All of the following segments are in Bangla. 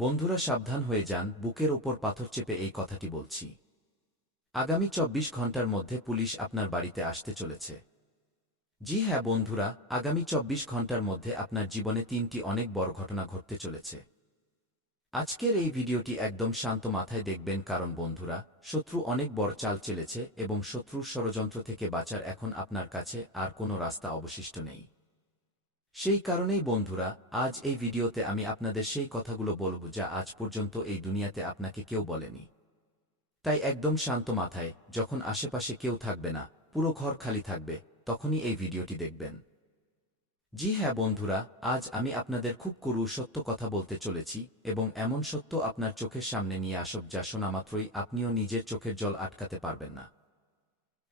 বন্ধুরা সাবধান হয়ে যান, বুকের ওপর পাথর চেপে এই কথাটি বলছি। আগামী ২৪ ঘন্টার মধ্যে পুলিশ আপনার বাড়িতে আসতে চলেছে। জি হ্যাঁ বন্ধুরা, আগামী ২৪ ঘন্টার মধ্যে আপনার জীবনে ৩টি অনেক বড় ঘটনা ঘটতে চলেছে। আজকের এই ভিডিওটি একদম শান্ত মাথায় দেখবেন, কারণ বন্ধুরা, শত্রু অনেক বড় চাল চেলেছে এবং শত্রুর ষড়যন্ত্র থেকে বাঁচার এখন আপনার কাছে আর কোনো রাস্তা অবশিষ্ট নেই। সেই কারণেই বন্ধুরা, আজ এই ভিডিওতে আমি আপনাদের সেই কথাগুলো বলব যা আজ পর্যন্ত এই দুনিয়াতে আপনাকে কেউ বলেনি। তাই একদম শান্ত মাথায়, যখন আশেপাশে কেউ থাকবে না, পুরো ঘর খালি থাকবে, তখনই এই ভিডিওটি দেখবেন। জি হ্যাঁ বন্ধুরা, আজ আমি আপনাদের খুব করু সত্য কথা বলতে চলেছি এবং এমন সত্য আপনার চোখের সামনে নিয়ে আসব যা শোনা মাত্রই আপনিও নিজের চোখের জল আটকাতে পারবেন না।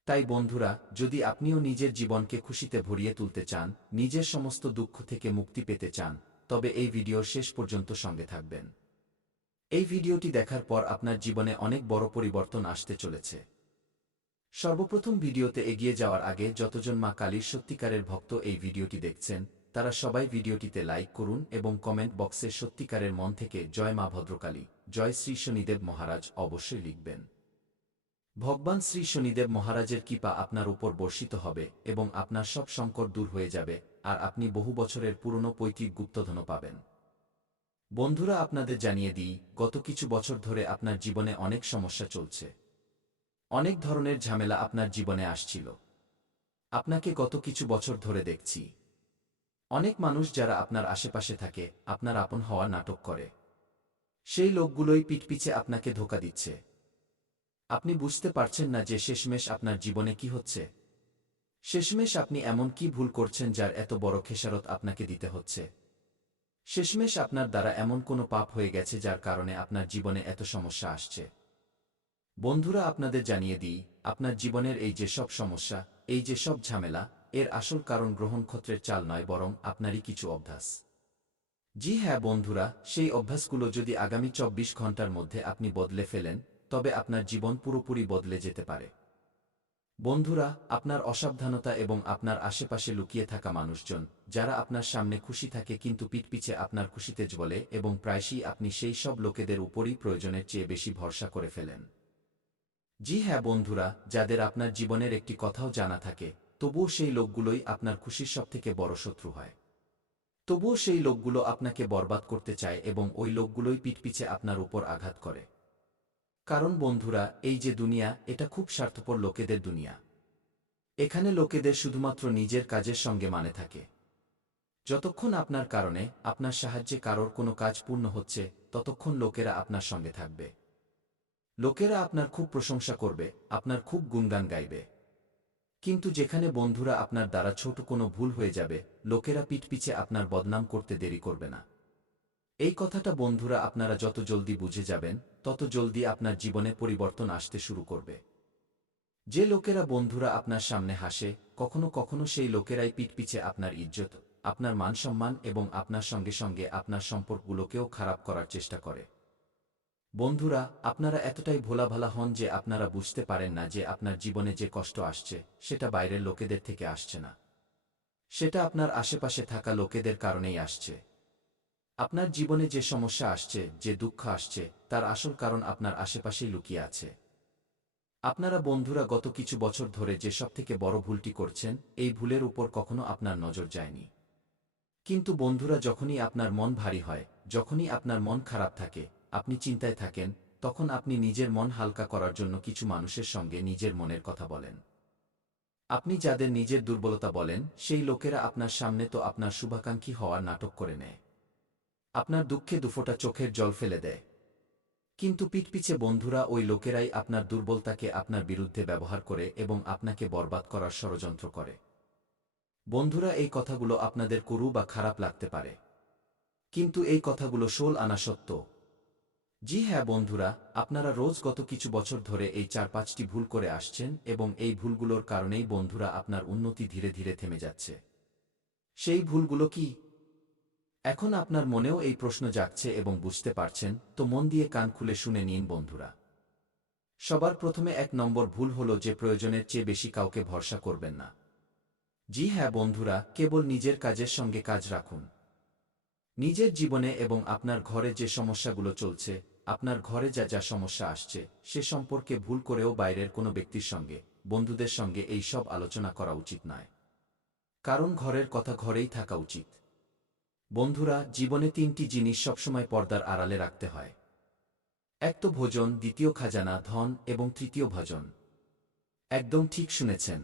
তাই বন্ধুরা, যদি আপনিও নিজের জীবনকে খুশিতে ভরিয়ে তুলতে চান, নিজের সমস্ত দুঃখ থেকে মুক্তি পেতে চান, তবে এই ভিডিওর শেষ পর্যন্ত সঙ্গে থাকবেন। এই ভিডিওটি দেখার পর আপনার জীবনে অনেক বড় পরিবর্তন আসতে চলেছে। সর্বপ্রথম ভিডিওতে এগিয়ে যাওয়ার আগে যতজন মা কালীর সত্যিকারের ভক্ত এই ভিডিওটি দেখছেন, তারা সবাই ভিডিওটিতে লাইক করুন এবং কমেন্ট বক্সে সত্যিকারের মন থেকে জয় মা ভদ্রকালী, জয় শ্রী শনিদেব মহারাজ অবশ্যই লিখবেন। ভগবান শ্রী শনিদেব মহারাজের কৃপা আপনার উপর বর্ষিত হবে এবং আপনার সব সংকট দূর হয়ে যাবে, আর আপনি বহু বছরের পুরনো পৈতৃক গুপ্তধন পাবেন। বন্ধুরা, আপনাদের জানিয়ে দিই, গত কিছু বছর ধরে আপনার জীবনে অনেক সমস্যা চলছে। অনেক ধরনের ঝামেলা আপনার জীবনে আসছিল। আপনাকে গত কিছু বছর ধরে দেখছি। অনেক মানুষ যারা আপনার আশেপাশে থাকে, আপনার আপন হওয়ার নাটক করে। সেই লোকগুলোই পিঠপিছে আপনাকে ধোঁকা দিচ্ছে। আপনি বুঝতে পারছেন না যে শেষমেশ আপনার জীবনে কি হচ্ছে। শেষমেশ আপনি এমন কি ভুল করছেন যার এত বড় খেসারত আপনাকে দিতে হচ্ছে। শেষমেশ আপনার দ্বারা এমন কোনো পাপ হয়ে গেছে যার কারণে আপনার জীবনে এত সমস্যা আসছে। বন্ধুরা, আপনাদের জানিয়ে দিই, আপনার জীবনের এই যে সব সমস্যা, এই যে সব ঝামেলা, এর আসল কারণ গ্রহণক্ষত্রের চাল নয়, বরং আপনারই কিছু অভ্যাস। জি হ্যাঁ বন্ধুরা, সেই অভ্যাসগুলো যদি আগামী ২৪ ঘন্টার মধ্যে আপনি বদলে ফেলেন, তবে আপনার জীবন পুরোপুরি বদলে যেতে পারে। বন্ধুরা, আপনার অসাবধানতা এবং আপনার আশেপাশে লুকিয়ে থাকা মানুষজন, যারা আপনার সামনে খুশি থাকে কিন্তু পিঠপিছে আপনার খুশিতে জ্বলে, এবং প্রায়শই আপনি সেই সব লোকেদের উপরই প্রয়োজনের চেয়ে বেশি ভরসা করে ফেলেন। জি হ্যাঁ বন্ধুরা, যাদের আপনার জীবনের একটি কথাও জানা থাকে, তবুও সেই লোকগুলোই আপনার খুশির সবথেকে বড় শত্রু হয়। তবুও সেই লোকগুলো আপনাকে বরবাদ করতে চায় এবং ওই লোকগুলোই পিঠপিছে আপনার উপর আঘাত করে। কারণ বন্ধুরা, এই যে দুনিয়া, এটা খুব স্বার্থপর লোকেদের দুনিয়া। এখানে লোকেদের শুধুমাত্র নিজের কাজের সঙ্গে মানে থাকে। যতক্ষণ আপনার কারণে, আপনার সাহায্যে কারোর কোনো কাজ পূর্ণ হচ্ছে, ততক্ষণ লোকেরা আপনার সঙ্গে থাকবে। লোকেরা আপনার খুব প্রশংসা করবে, আপনার খুব গুণগান গাইবে। কিন্তু যেখানে বন্ধুরা আপনার দ্বারা ছোট কোনো ভুল হয়ে যাবে, লোকেরা পিঠপিছে আপনার বদনাম করতে দেরি করবে না। এই কথাটা বন্ধুরা আপনারা যত জলদি বুঝে যাবেন, তত জলদি আপনার জীবনে পরিবর্তন আসতে শুরু করবে। যে লোকেরা বন্ধুরা আপনার সামনে হাসে, কখনো কখনো সেই লোকেরাই পিঠপিছে আপনার ইজ্জত, আপনার মানসম্মান এবং আপনার সঙ্গে সঙ্গে আপনার সম্পর্কগুলোকেও খারাপ করার চেষ্টা করে। বন্ধুরা, আপনারা এতটাই ভোলাভালা হন যে আপনারা বুঝতে পারেন না যে আপনার জীবনে যে কষ্ট আসছে, সেটা বাইরের লোকেদের থেকে আসছে না। সেটা আপনার আশেপাশে থাকা লোকেদের কারণেই আসছে। আপনার জীবনে যে সমস্যা আসছে, যে দুঃখ আসছে, তার আসল কারণ আপনার আশেপাশেই লুকিয়ে আছে। আপনারা বন্ধুরা গত কিছু বছর ধরে যে সবথেকে বড় ভুলটি করছেন, এই ভুলের উপর কখনো আপনার নজর যায়নি। কিন্তু বন্ধুরা, যখনই আপনার মন ভারী হয়, যখনই আপনার মন খারাপ থাকে, আপনি চিন্তায় থাকেন, তখন আপনি নিজের মন হালকা করার জন্য কিছু মানুষের সঙ্গে নিজের মনের কথা বলেন। আপনি যাদের নিজের দুর্বলতা বলেন, সেই লোকেরা আপনার সামনে তো আপনার শুভাকাঙ্ক্ষী হওয়ার নাটক করে নেয়। আপনার দুঃখে দুফোঁটা চোখের জল ফেলে দেয়। কিন্তু পিঠপিছে বন্ধুরা ওই লোকেরাই আপনার দুর্বলতাকে আপনার বিরুদ্ধে ব্যবহার করে এবং আপনাকে বরবাদ করার ষড়যন্ত্র করে। বন্ধুরা, এই কথাগুলো আপনাদের করু বা খারাপ লাগতে পারে, কিন্তু এই কথাগুলো ষোল আনা সত্য। জি হ্যাঁ বন্ধুরা, আপনারা রোজ গত কিছু বছর ধরে এই ৪-৫টি ভুল করে আসছেন এবং এই ভুলগুলোর কারণেই বন্ধুরা আপনার উন্নতি ধীরে ধীরে থেমে যাচ্ছে। সেই ভুলগুলো কি? এখন আপনার মনেও এই প্রশ্ন জাগছে এবং বুঝতে পারছেন, তো মন দিয়ে কান খুলে শুনে নিন বন্ধুরা। সবার প্রথমে ১ নম্বর ভুল হলো যে প্রয়োজনের চেয়ে বেশি কাউকে ভরসা করবেন না। জি হ্যাঁ বন্ধুরা, কেবল নিজের কাজের সঙ্গে কাজ রাখুন। নিজের জীবনে এবং আপনার ঘরে যে সমস্যাগুলো চলছে, আপনার ঘরে যা যা সমস্যা আসছে, সে সম্পর্কে ভুল করেও বাইরের কোনো ব্যক্তির সঙ্গে, বন্ধুদের সঙ্গে এই সব আলোচনা করা উচিত নয়। কারণ ঘরের কথা ঘরেই থাকা উচিত। বন্ধুরা, জীবনে ৩টি জিনিস সবসময় পর্দার আড়ালে রাখতে হয়। এক তো ভোজন, দ্বিতীয় খাজানা, ধন এবং তৃতীয় ভজন। একদম ঠিক শুনেছেন।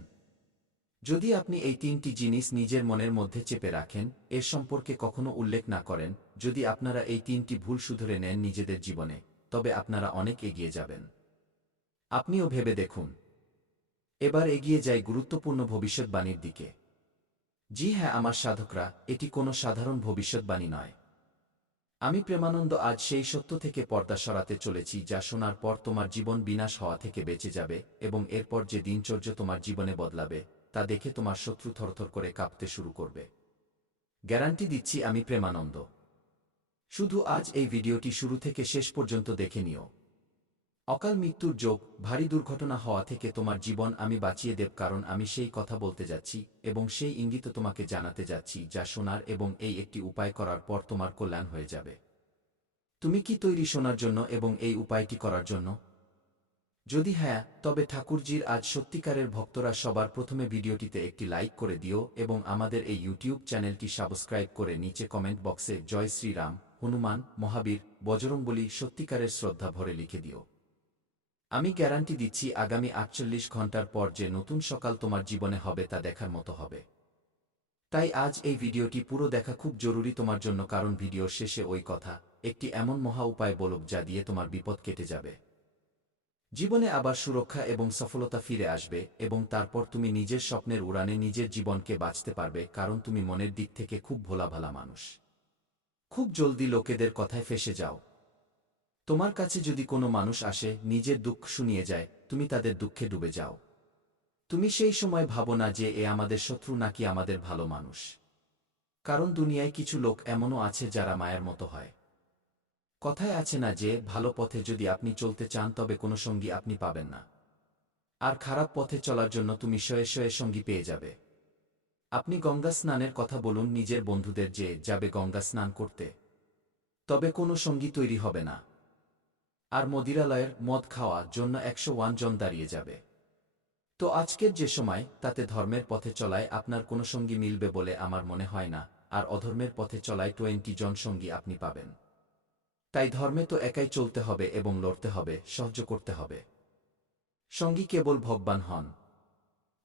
যদি আপনি এই ৩টি জিনিস নিজের মনের মধ্যে চেপে রাখেন, এর সম্পর্কে কখনো উল্লেখ না করেন, যদি আপনারা এই ৩টি ভুল শুধরে নেন নিজেদের জীবনে, তবে আপনারা অনেক এগিয়ে যাবেন। আপনিও ভেবে দেখুন। এবার এগিয়ে যাই গুরুত্বপূর্ণ ভবিষ্যৎবাণীর দিকে। জি হ্যাঁ আমার সাধকরা, এটি কোনো সাধারণ ভবিষ্যৎবাণী নয়। আমি প্রেমানন্দ আজ সেই সত্য থেকে পর্দা সরাতে চলেছি যা শোনার পর তোমার জীবন বিনাশ হওয়া থেকে বেঁচে যাবে এবং এরপর যে দিনচর্য তোমার জীবনে বদলাবে, তা দেখে তোমার শত্রু থরথর করে কাঁপতে শুরু করবে। গ্যারান্টি দিচ্ছি আমি প্রেমানন্দ। শুধু আজ এই ভিডিওটি শুরু থেকে শেষ পর্যন্ত দেখে নিও। অকাল মৃত্যুর যোগ, ভারী দুর্ঘটনা হওয়া থেকে তোমার জীবন আমি বাঁচিয়ে দেব, কারণ আমি সেই কথা বলতে যাচ্ছি এবং সেই ইঙ্গিত তোমাকে জানাতে যাচ্ছি যা শোনার এবং এই একটি উপায় করার পর তোমার কল্যাণ হয়ে যাবে। তুমি কি তৈরি শোনার জন্য এবং এই উপায়টি করার জন্য? যদি হ্যাঁ, তবে ঠাকুরজির আজ সত্যিকারের ভক্তরা সবার প্রথমে ভিডিওটিতে একটি লাইক করে দিও এবং আমাদের এই ইউটিউব চ্যানেলটি সাবস্ক্রাইব করে নিচে কমেন্ট বক্সে জয় শ্রীরাম, হনুমান, মহাবীর, বজরংবলী সত্যিকারের শ্রদ্ধা ভরে লিখে দিও। আমি গ্যারান্টি দিচ্ছি আগামী ৪৮ ঘন্টার পর যে নতুন সকাল তোমার জীবনে হবে তা দেখার মতো হবে। তাই আজ এই ভিডিওটি পুরো দেখা খুব জরুরি তোমার জন্য, কারণ ভিডিওর শেষে ওই কথা, একটি এমন মহা উপায় বলব যা দিয়ে তোমার বিপদ কেটে যাবে। জীবনে আবার সুরক্ষা এবং সফলতা ফিরে আসবে এবং তারপর তুমি নিজের স্বপ্নের উড়ানে নিজের জীবনকে বাঁচতে পারবে, কারণ তুমি মনের দিক থেকে খুব ভোলাভালা মানুষ। খুব জলদি লোকেদের কথায় ফেঁসে যাও। তোমার কাছে যদি কোনো মানুষ আসে, নিজের দুঃখ শুনিয়ে যায়, তুমি তাদের দুঃখে ডুবে যাও। তুমি সেই সময় ভাবো না যে এ আমাদের শত্রু নাকি আমাদের ভালো মানুষ। কারণ দুনিয়ায় কিছু লোক এমনও আছে যারা মায়ের মতো হয়। কথায় আছে না যে ভালো পথে যদি আপনি চলতে চান তবে কোনো সঙ্গী আপনি পাবেন না, আর খারাপ পথে চলার জন্য তুমি শয়ে শয়ে সঙ্গী পেয়ে যাবে। আপনি গঙ্গা স্নানের কথা বলুন নিজের বন্ধুদের যে যাবে গঙ্গা স্নান করতে, তবে কোনো সঙ্গী তৈরি হবে না। আর মদিরালয়ের মদ খাওয়া জন্য ১০১ জন দাঁড়িয়ে যাবে। তো আজকের যে সময়, তাতে ধর্মের পথে চলায় আপনার কোনো সঙ্গী মিলবে বলে আমার মনে হয় না, আর অধর্মের পথে চলায় ২০ জন সঙ্গী আপনি পাবেন। তাই ধর্মে তো একাই চলতে হবে এবং লড়তে হবে, সহ্য করতে হবে। সঙ্গী কেবল ভগবান হন।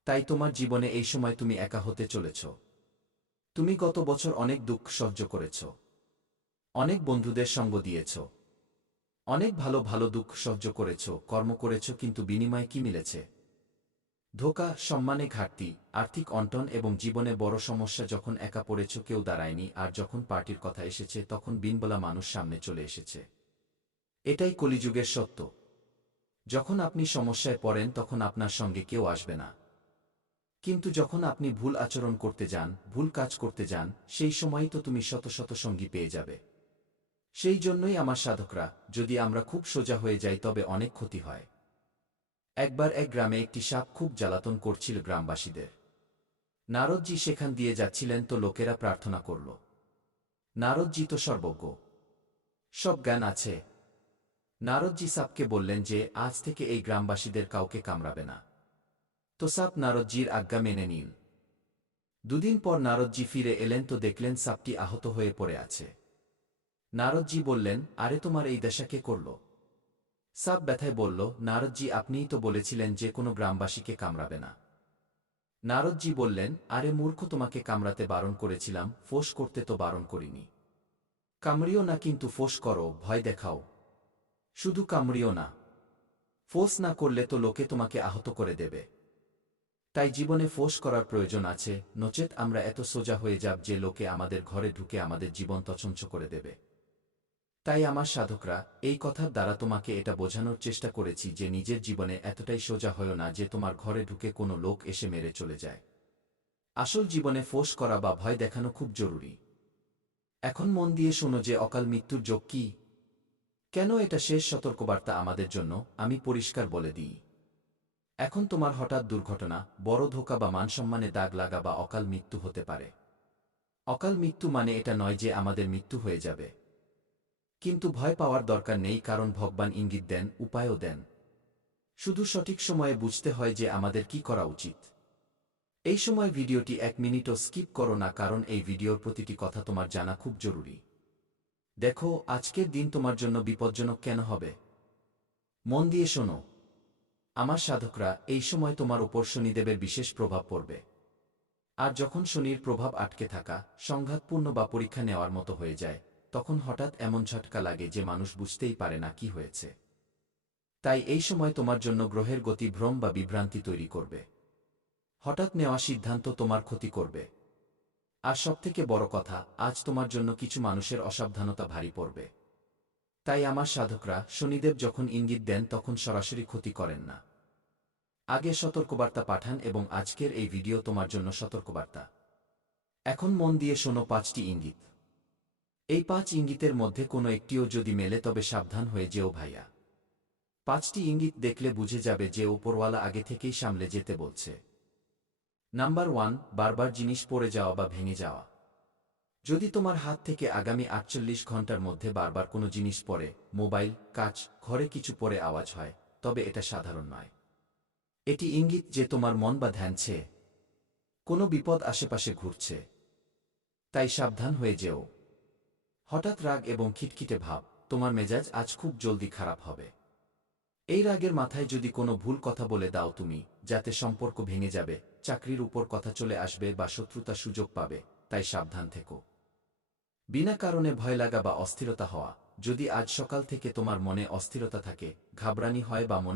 তাই তোমার জীবনে এই সময় তুমি একা হতে চলেছ। তুমি গত বছর অনেক দুঃখ সহ্য করেছ, অনেক বন্ধুদের সঙ্গ দিয়েছ, অনেক ভালো ভালো দুঃখ সহ্য করেছ, কর্ম করেছ, কিন্তু বিনিময়ে কি মিলেছে? ধোঁকা, সম্মানে ঘাটতি, আর্থিক অনটন এবং জীবনে বড় সমস্যা। যখন একা পড়েছ কেউ দাঁড়ায়নি, আর যখন পার্টির কথা এসেছে তখন বিনবলা মানুষ সামনে চলে এসেছে। এটাই কলিযুগের সত্য। যখন আপনি সমস্যায় পড়েন তখন আপনার সঙ্গে কেউ আসবে না, কিন্তু যখন আপনি ভুল আচরণ করতে যান, ভুল কাজ করতে যান, সেই সময়ই তো তুমি শত শত সঙ্গী পেয়ে যাবে। সেই জন্যই আমার সাধকরা, যদি আমরা খুব সোজা হয়ে যাই তবে অনেক ক্ষতি হয়। একবার এক গ্রামে একটি সাপ খুব জ্বালাতন করছিল গ্রামবাসীদের। নারদজি সেখান দিয়ে যাচ্ছিলেন তো লোকেরা প্রার্থনা করল। নারদজি তো সর্বজ্ঞ, সব জ্ঞান আছে। নারদজি সাপকে বললেন যে আজ থেকে এই গ্রামবাসীদের কাউকে কামড়াবে না। তো সাপ নারদজির আজ্ঞা মেনে নিল। দুদিন পর নারদজি ফিরে এলেন তো দেখলেন সাপটি আহত হয়ে পড়ে আছে। নারদজি বললেন, আরে তোমার এই দশা কে করল? সাপ ব্যথায় বলল, নারদজি আপনিই তো বলেছিলেন যে কোনো গ্রামবাসীকে কামড়াবে না। নারদজি বললেন, আরে মূর্খ, তোমাকে কামড়াতে বারণ করেছিলাম, ফোঁস করতে তো বারণ করিনি। কামড়িও না, কিন্তু ফোঁস করো, ভয় দেখাও। শুধু কামড়িও না, ফোঁস না করলে তো লোকে তোমাকে আহত করে দেবে। তাই জীবনে ফোঁস করার প্রয়োজন আছে, নচেত আমরা এত সোজা হয়ে যাব যে লোকে আমাদের ঘরে ঢুকে আমাদের জীবন তছনছ করে দেবে। তাই আমার সাধকরা, এই কথার দ্বারা তোমাকে এটা বোঝানোর চেষ্টা করেছি যে নিজের জীবনে এতটাই সোজা হয়ো না যে তোমার ঘরে ঢুকে কোনো লোক এসে মেরে চলে যায়। আসল জীবনে ফোঁস করা বা ভয় দেখানো খুব জরুরি। এখন মন দিয়ে শোনো যে অকাল মৃত্যুর যোগ কি, কেন এটা শেষ সতর্কবার্তা আমাদের জন্য, আমি পরিষ্কার বলে দিই। এখন তোমার হঠাৎ দুর্ঘটনা, বড় ধোঁকা বা মানসম্মানে দাগ লাগা বা অকাল মৃত্যু হতে পারে। অকাল মৃত্যু মানে এটা নয় যে আমাদের মৃত্যু হয়ে যাবে। কিন্তু ভয় পাওয়ার দরকার নেই, কারণ ভগবান ইঙ্গিত দেন, উপায়ও দেন। শুধু সঠিক সময়ে বুঝতে হয় যে আমাদের কি করা উচিত। এই সময় ভিডিওটি 1 মিনিটও স্কিপ করো না, কারণ এই ভিডিওর প্রতিটি কথা তোমার জানা খুব জরুরি। দেখো, আজকের দিন তোমার জন্য বিপজ্জনক কেন হবে। মন দিয়ে শোনো আমার সাধকরা, এই সময় তোমার উপর শনিদেবের বিশেষ প্রভাব পড়বে। আর যখন শনির প্রভাব আটকে থাকা, সংঘাতপূর্ণ বা পরীক্ষা নেওয়ার মতো হয়ে যায়, তখন হঠাৎ এমন ঝটকা লাগে যে মানুষ বুঝতেই পারে না কি হয়েছে। তাই এই সময় তোমার জন্য গ্রহের গতি ভ্রম বা বিভ্রান্তি তৈরি করবে। হঠাৎ নেওয়া সিদ্ধান্ত তোমার ক্ষতি করবে। আর সবথেকে বড় কথা, আজ তোমার জন্য কিছু মানুষের অসাবধানতা ভারী পড়বে। তাই আমার সাধকরা, শনিদেব যখন ইঙ্গিত দেন তখন সরাসরি ক্ষতি করেন না। আগে সতর্কবার্তা পাঠান, এবং আজকের এই ভিডিও তোমার জন্য সতর্কবার্তা। এখন মন দিয়ে শোনো 5টি ইঙ্গিত। এই 5 ইঙ্গিতের মধ্যে কোনো একটিও যদি মেলে তবে সাবধান হয়ে যেও ভাইয়া। 5টি ইঙ্গিত দেখলে বুঝে যাবে যে ওপরওয়ালা আগে থেকেই সামলে যেতে বলছে। নাম্বার 1, বারবার জিনিস পড়ে যাওয়া বা ভেঙে যাওয়া। যদি তোমার হাত থেকে আগামী 48 ঘন্টার মধ্যে বারবার কোনো জিনিস পড়ে, মোবাইল, কাঁচ, ঘরে কিছু পড়ে আওয়াজ হয়, তবে এটা সাধারণ নয়। এটি ইঙ্গিত যে তোমার মন বা ধ্যান ছেয়ে কোনো বিপদ আশেপাশে ঘুরছে। তাই সাবধান হয়ে যেও। হঠাৎ রাগ এবং খিটখিটে ভাব, তোমার মেজাজ আজ খুব জলদি খারাপ হবে। এই রাগের মাথায় যদি কোনো ভুল কথা বলে দাও তুমি, যাতে সম্পর্ক ভেঙে যাবে, চাকরির উপর কথা চলে আসবে বা শত্রুতা সুযোগ পাবে, তাই সাবধান থেকো। বিনা কারণে ভয় লাগা বা অস্থিরতা হওয়া, যদি আজ সকাল থেকে তোমার মনে অস্থিরতা থাকে, ঘাবড়ানি হয় বা মনে